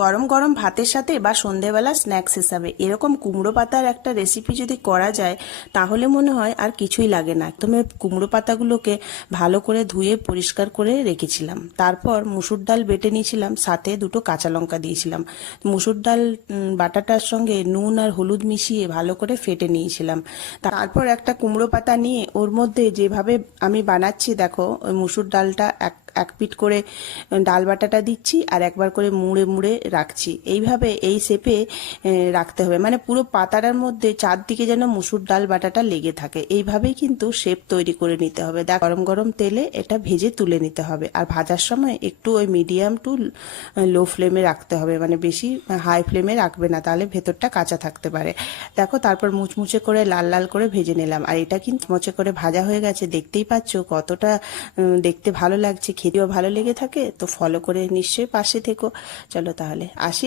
গরম গরম ভাতের সাথে বা সন্ধেবেলা স্ন্যাক্স হিসাবে এরকম কুমড়ো পাতার একটা রেসিপি যদি করা যায় তাহলে মনে হয় আর কিছুই লাগে না। প্রথমে কুমড়ো পাতাগুলোকে ভালো করে ধুয়ে পরিষ্কার করে রেখেছিলাম, তারপর মুসুর ডাল বেটে নিয়েছিলাম, সাথে দুটো কাঁচা লঙ্কা দিয়েছিলাম। মুসুর ডাল বাটাটার সঙ্গে নুন আর হলুদ মিশিয়ে ভালো করে ফেটে নিয়েছিলাম। তারপর একটা কুমড়ো পাতা নিয়ে ওর মধ্যে যেভাবে আমি বানাচ্ছি দেখো, ওই মুসুর ডালটা এক এক পিঠ করে ডাল বাটাটা দিচ্ছি আর একবার করে মুড়ে মুড়ে রাখছি। এইভাবে এই শেপে রাখতে হবে, মানে পুরো পাতাটার মধ্যে চারদিকে যেন মুসুর ডাল বাটাটা লেগে থাকে। এইভাবেই কিন্তু শেপ তৈরি করে নিতে হবে। দেখ, গরম গরম তেলে এটা ভেজে তুলে নিতে হবে। আর ভাজার সময় একটু ওই মিডিয়াম টু লো ফ্লেমে রাখতে হবে, মানে বেশি হাই ফ্লেমে রাখবে না, তাহলে ভেতরটা কাঁচা থাকতে পারে। দেখো, তারপর মুচমুচে করে লাল লাল করে ভেজে নিলাম। আর এটা কিন্তু মুচমুচে করে ভাজা হয়ে গেছে, দেখতেই পাচ্ছ কতটা দেখতে ভালো লাগছে। খেতেও ভালো লেগে থাকে। তো ফলো করে নিশ্চয়ই পাশে থেকো। চলো তাহলে আসি।